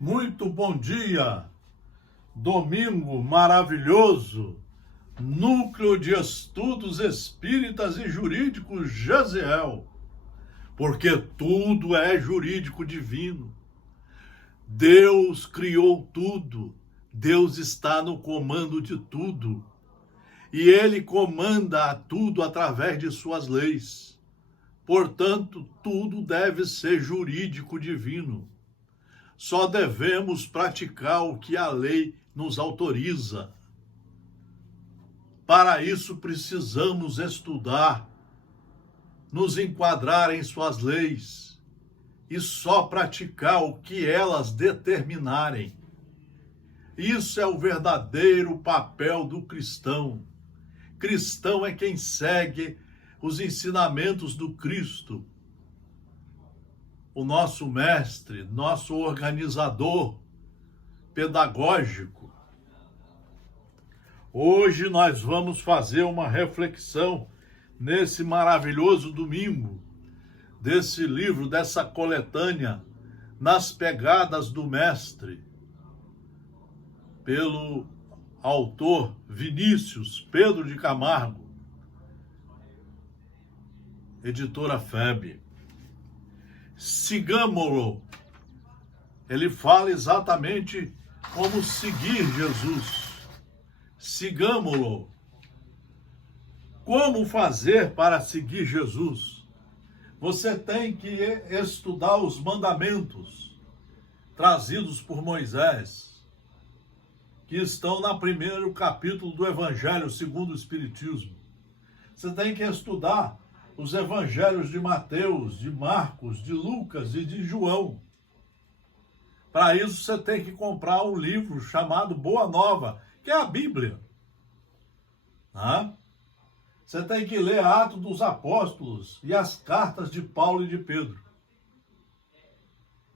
Muito bom dia, domingo maravilhoso, Núcleo de Estudos Espíritas e Jurídicos Jaziel, porque tudo é jurídico divino. Deus criou tudo, Deus está no comando de tudo, e Ele comanda tudo através de suas leis. Portanto, tudo deve ser jurídico divino. Só devemos praticar o que a lei nos autoriza. Para isso, precisamos estudar, nos enquadrar em suas leis e só praticar o que elas determinarem. Isso é o verdadeiro papel do cristão. Cristão é quem segue os ensinamentos do Cristo, o nosso mestre, nosso organizador pedagógico. Hoje nós vamos fazer uma reflexão nesse maravilhoso domingo, desse livro, dessa coletânea, Nas Pegadas do Mestre, pelo autor Vinícius Pedro de Camargo, editora FEB. Sigamo-lo. Ele fala exatamente como seguir Jesus. Sigamo-lo. Como fazer para seguir Jesus? Você tem que estudar os mandamentos trazidos por Moisés, que estão no primeiro capítulo do Evangelho segundo o Espiritismo. Você tem que estudar os evangelhos de Mateus, de Marcos, de Lucas e de João. Para isso você tem que comprar um livro chamado Boa Nova, que é a Bíblia. Você tem que ler Atos dos Apóstolos e as cartas de Paulo e de Pedro.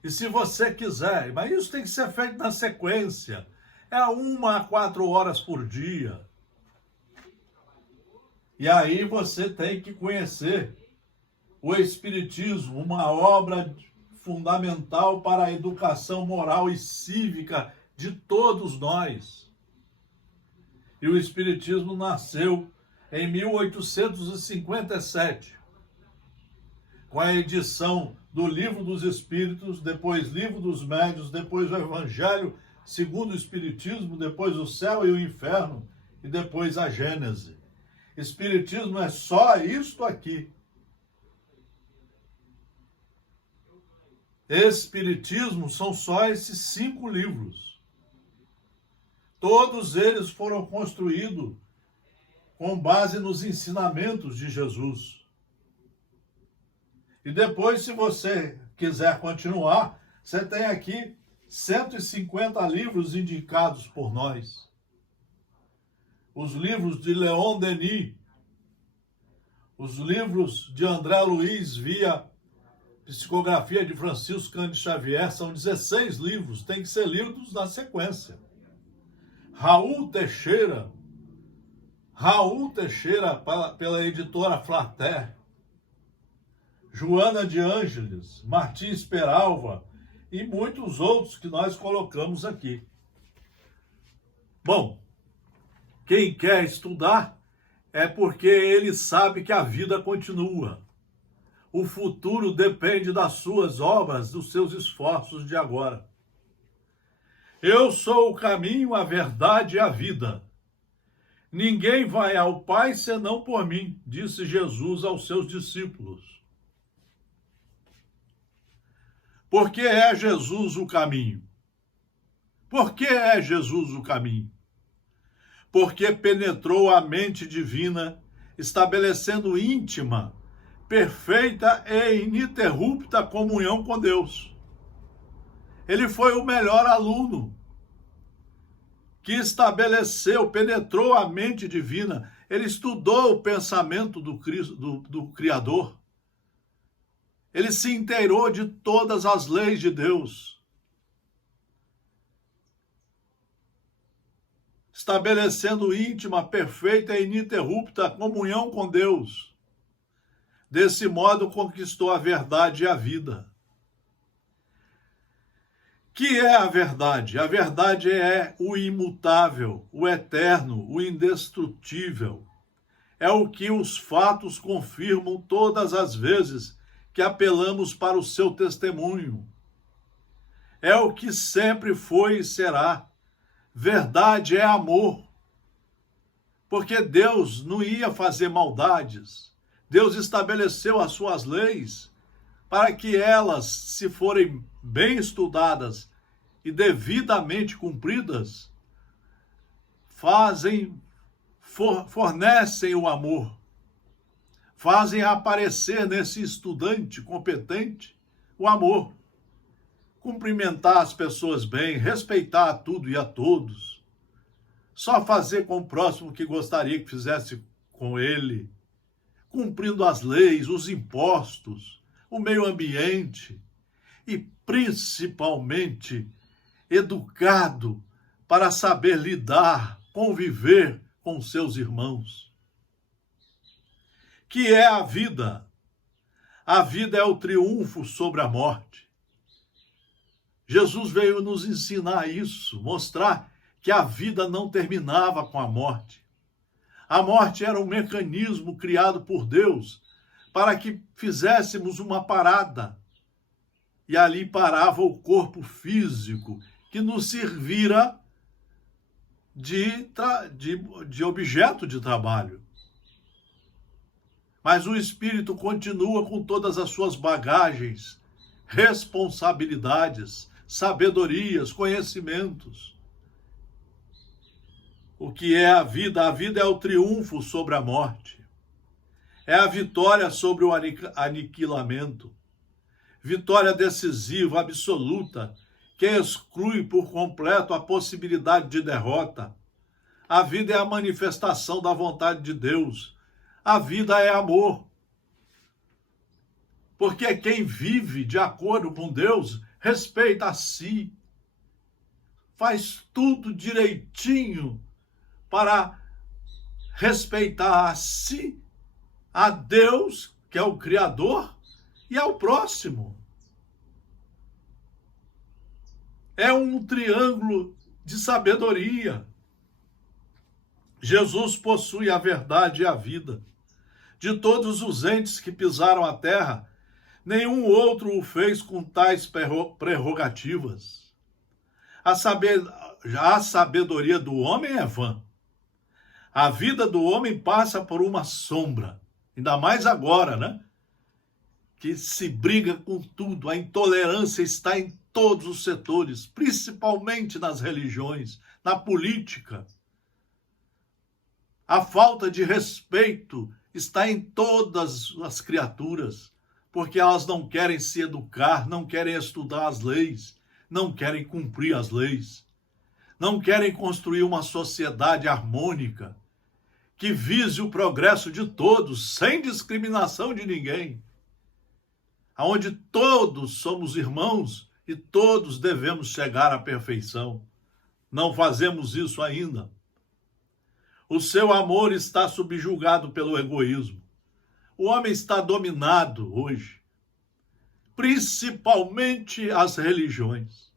E se você quiser, mas isso tem que ser feito na sequência, é 1 a 4 horas por dia. E aí você tem que conhecer o Espiritismo, uma obra fundamental para a educação moral e cívica de todos nós. E o Espiritismo nasceu em 1857, com a edição do Livro dos Espíritos, depois Livro dos Médiuns, depois o Evangelho segundo o Espiritismo, depois o Céu e o Inferno, e depois a Gênese. Espiritismo é só isto aqui. Espiritismo são só esses 5 livros. Todos eles foram construídos com base nos ensinamentos de Jesus. E depois, se você quiser continuar, você tem aqui 150 livros indicados por nós. Os livros de Leon Denis, os livros de André Luiz via psicografia de Francisco Cândido Xavier, são 16 livros, tem que ser lidos na sequência. Raul Teixeira, pela editora Flater, Joana de Ângeles, Martins Peralva e muitos outros que nós colocamos aqui. Bom, quem quer estudar é porque ele sabe que a vida continua. O futuro depende das suas obras, dos seus esforços de agora. Eu sou o caminho, a verdade e a vida. Ninguém vai ao Pai senão por mim, disse Jesus aos seus discípulos. Por que é Jesus o caminho? Por que é Jesus o caminho? Porque penetrou a mente divina, estabelecendo íntima, perfeita e ininterrupta comunhão com Deus. Ele foi o melhor aluno que estabeleceu, penetrou a mente divina. Ele estudou o pensamento do Criador. Ele se inteirou de todas as leis de Deus. Estabelecendo íntima, perfeita e ininterrupta comunhão com Deus. Desse modo conquistou a verdade e a vida. Que é a verdade? A verdade é o imutável, o eterno, o indestrutível. É o que os fatos confirmam todas as vezes que apelamos para o seu testemunho. É o que sempre foi e será. Verdade é amor. Porque Deus não ia fazer maldades. Deus estabeleceu as suas leis para que elas, se forem bem estudadas e devidamente cumpridas, fornecem o amor, fazem aparecer nesse estudante competente o amor. Cumprimentar as pessoas bem, respeitar a tudo e a todos, só fazer com o próximo que gostaria que fizesse com ele, cumprindo as leis, os impostos, o meio ambiente e, principalmente, educado para saber lidar, conviver com seus irmãos. Que é a vida? A vida é o triunfo sobre a morte. Jesus veio nos ensinar isso, mostrar que a vida não terminava com a morte. A morte era um mecanismo criado por Deus para que fizéssemos uma parada. E ali parava o corpo físico, que nos servira de objeto de trabalho. Mas o espírito continua com todas as suas bagagens, responsabilidades, sabedorias, conhecimentos. O que é a vida? A vida é o triunfo sobre a morte. É a vitória sobre o aniquilamento. Vitória decisiva, absoluta, que exclui por completo a possibilidade de derrota. A vida é a manifestação da vontade de Deus. A vida é amor. Porque quem vive de acordo com Deus respeita a si. Faz tudo direitinho para respeitar a si, a Deus, que é o Criador, e ao próximo. É um triângulo de sabedoria. Jesus possui a verdade e a vida. De todos os entes que pisaram a terra, nenhum outro o fez com tais prerrogativas. A sabedoria do homem é vã. A vida do homem passa por uma sombra, ainda mais agora, né? Que se briga com tudo, a intolerância está em todos os setores, principalmente nas religiões, na política. A falta de respeito está em todas as criaturas, porque elas não querem se educar, não querem estudar as leis, não querem cumprir as leis, não querem construir uma sociedade harmônica, que vise o progresso de todos, sem discriminação de ninguém, aonde todos somos irmãos e todos devemos chegar à perfeição. Não fazemos isso ainda. O seu amor está subjugado pelo egoísmo. O homem está dominado hoje, principalmente as religiões.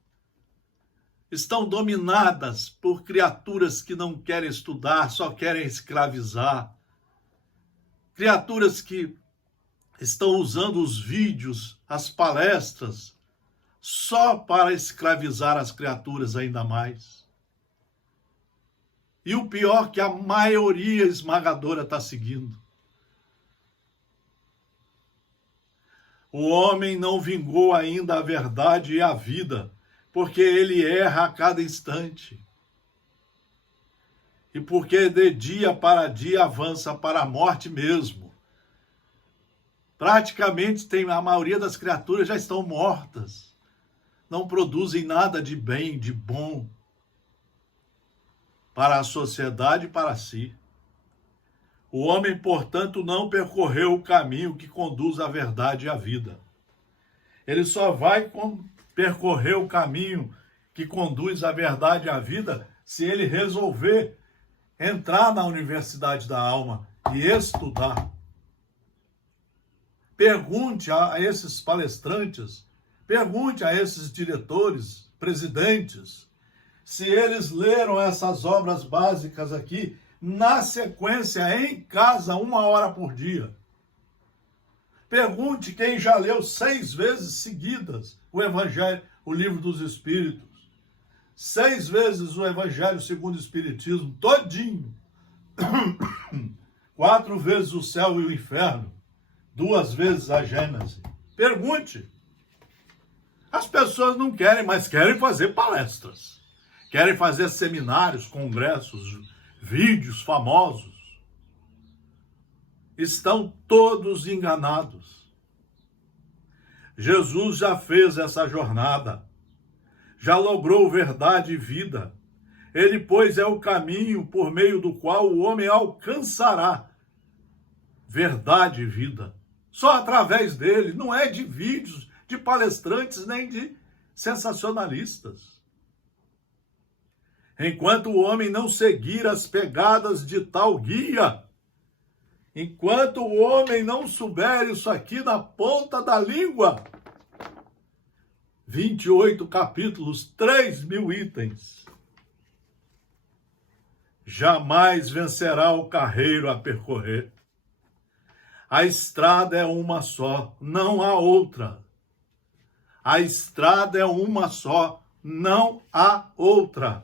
Estão dominadas por criaturas que não querem estudar, só querem escravizar. Criaturas que estão usando os vídeos, as palestras, só para escravizar as criaturas ainda mais. E o pior que a maioria esmagadora está seguindo. O homem não vingou ainda a verdade e a vida, porque ele erra a cada instante. E porque de dia para dia avança para a morte mesmo. Praticamente a maioria das criaturas já estão mortas. Não produzem nada de bem, de bom para a sociedade e para si. O homem, portanto, não percorreu o caminho que conduz à verdade e à vida. Ele só vai percorrer o caminho que conduz à verdade e à vida se ele resolver entrar na universidade da alma e estudar. Pergunte a esses palestrantes, pergunte a esses diretores presidentes, se eles leram essas obras básicas aqui, na sequência, em casa, 1 hora por dia. Pergunte quem já leu 6 vezes seguidas o Evangelho, o Livro dos Espíritos. 6 vezes o Evangelho segundo o Espiritismo, todinho. 4 vezes o céu e o inferno. 2 vezes a Gênese. Pergunte. As pessoas não querem, mas querem fazer palestras. Querem fazer seminários, congressos, vídeos famosos. Estão todos enganados. Jesus já fez essa jornada. Já logrou verdade e vida. Ele, pois, é o caminho por meio do qual o homem alcançará verdade e vida. Só através dele, não é de vídeos, de palestrantes, nem de sensacionalistas. Enquanto o homem não seguir as pegadas de tal guia, enquanto o homem não souber isso aqui na ponta da língua, 28 capítulos, 3.000 itens, jamais vencerá o carreiro a percorrer. A estrada é uma só, não há outra. A estrada é uma só, não há outra.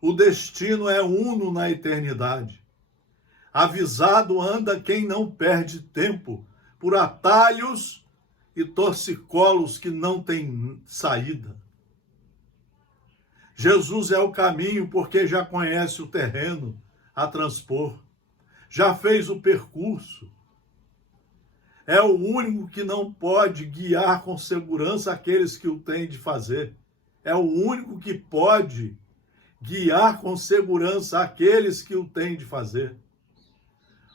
O destino é uno na eternidade. Avisado anda quem não perde tempo por atalhos e torcicolos que não têm saída. Jesus é o caminho porque já conhece o terreno a transpor, já fez o percurso. É o único que não pode guiar com segurança aqueles que o têm de fazer. É o único que pode guiar com segurança aqueles que o têm de fazer.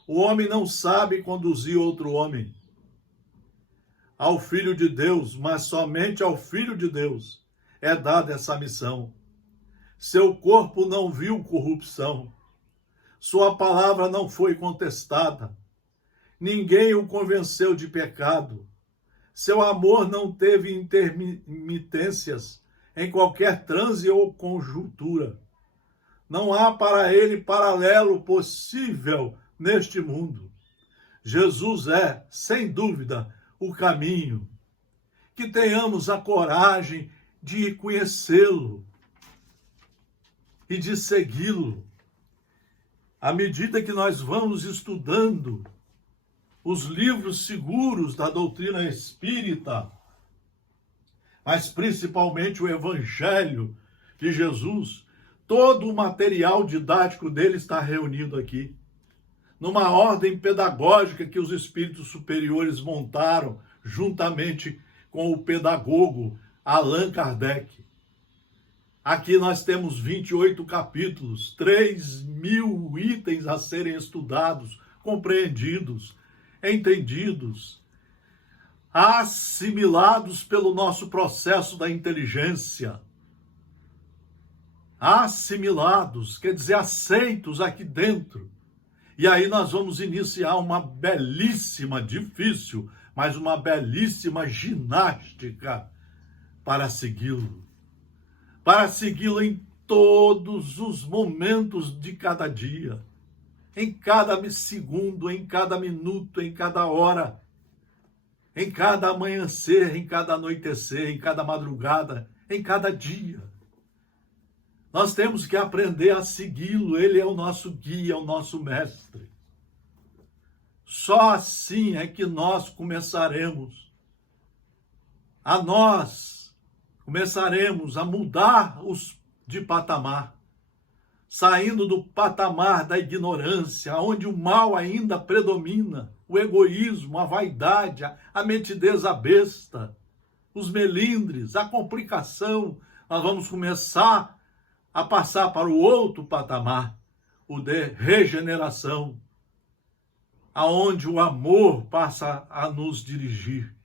O homem não sabe conduzir outro homem ao Filho de Deus, mas somente ao Filho de Deus é dada essa missão. Seu corpo não viu corrupção, sua palavra não foi contestada, ninguém o convenceu de pecado, seu amor não teve intermitências em qualquer transe ou conjuntura. Não há para ele paralelo possível neste mundo. Jesus é, sem dúvida, o caminho. Que tenhamos a coragem de conhecê-lo e de segui-lo. À medida que nós vamos estudando os livros seguros da doutrina espírita, mas principalmente o Evangelho de Jesus, todo o material didático dele está reunido aqui, numa ordem pedagógica que os espíritos superiores montaram juntamente com o pedagogo Allan Kardec. Aqui nós temos 28 capítulos, 3.000 itens a serem estudados, compreendidos, entendidos, assimilados pelo nosso processo da inteligência. Assimilados, quer dizer, aceitos aqui dentro. E aí nós vamos iniciar uma belíssima, difícil, mas uma belíssima ginástica para segui-lo. Para segui-lo em todos os momentos de cada dia, em cada segundo, em cada minuto, em cada hora, em cada amanhecer, em cada anoitecer, em cada madrugada, em cada dia. Nós temos que aprender a segui-lo, ele é o nosso guia, é o nosso mestre. Só assim é que nós começaremos a mudar de patamar, saindo do patamar da ignorância, onde o mal ainda predomina, o egoísmo, a vaidade, a metidez à besta, os melindres, a complicação. Nós vamos começar a passar para o outro patamar, o de regeneração, aonde o amor passa a nos dirigir,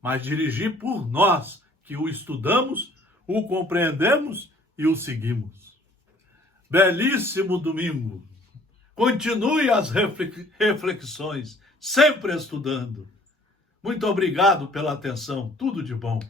mas dirigir por nós, que o estudamos, o compreendemos e o seguimos. Belíssimo domingo. Continue as reflexões, sempre estudando. Muito obrigado pela atenção. Tudo de bom.